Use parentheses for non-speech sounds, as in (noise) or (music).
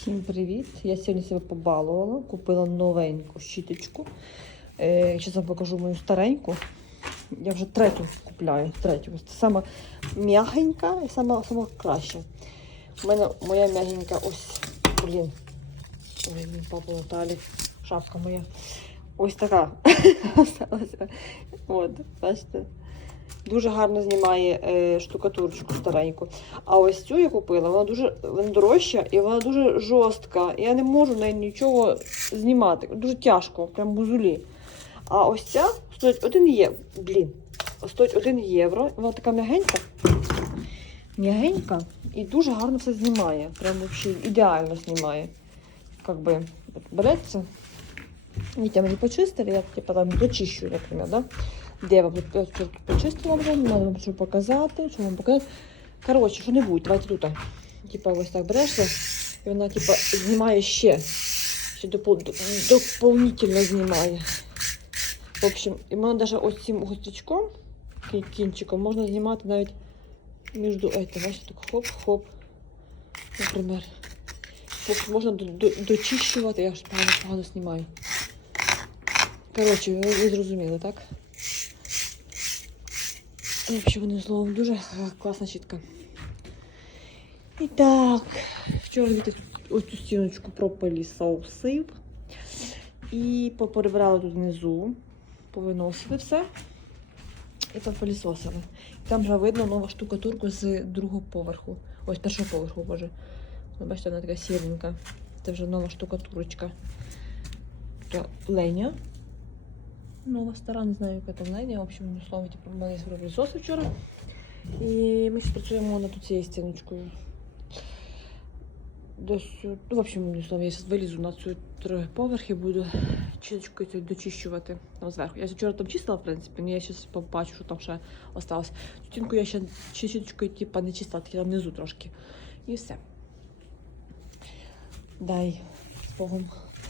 Всім привіт! Я сьогодні себе побалувала, купила новеньку щіточку. Е, зараз вам покажу мою стареньку. Я вже третю купляю. Третю. Це сама м'ягенька і сама, сама краща. У мене моя м'ягенька ось, блін. Ой, мій папа Наталі, шапка моя. Ось така. (laughs) От, бачите. Дуже гарно знімає е, штукатурочку стареньку. А ось цю я купила, вона дуже вона дорожча і вона дуже жорстка. Я не можу неї нічого знімати. Дуже тяжко, прям бузулі. А ось ця стоїть 1 євро. Блін, стоїть 1 євро. Вона така м'ягенька. М'ягенька і дуже гарно все знімає. Прям взагалі ідеально знімає. Как би береться. Вітя мені почистили, я типа там дочищу, наприклад, да? Де я вам почистила вже, треба вам що показати, що вам показати. Коротше, що не буде, давайте тут. Типа ось так берешся, і вона типа знімає ще. Ще допол... дополнительно знімає. В общем, і можна навіть ось цим гостячком, кінчиком, можна знімати навіть між бачите, так хоп-хоп. Наприклад. Можна до- до- дочищувати, я ж погано, погано знімаю. Коротше, ви, зрозуміли, так? Взагалі, вони словом дуже класна щітка. І так, вчора діти ось цю стіночку пропилісосив. І поперебрали тут внизу, повиносили все. І там пилісосили. І там вже видно нова штукатурка з другого поверху. Ось першого поверху, боже. Ви бачите, вона така сіренька. Це вже нова штукатурочка. Леня. Нова стара, не знаю, яка там. В общем, одним словом, типу, в мене є пилісоси вчора. І ми ще працюємо над цією стіночкою. Десь, ну, в общем, одним словом, я зараз вилізу на цю три поверхи, буду чіточкою дочищувати там зверху. Я вчора там чистила, в принципі, але я зараз побачу, що там ще осталось. Цю стінку я ще чіточкою, типу, не чистила, тільки там внизу трошки. І все. Дай з Богом.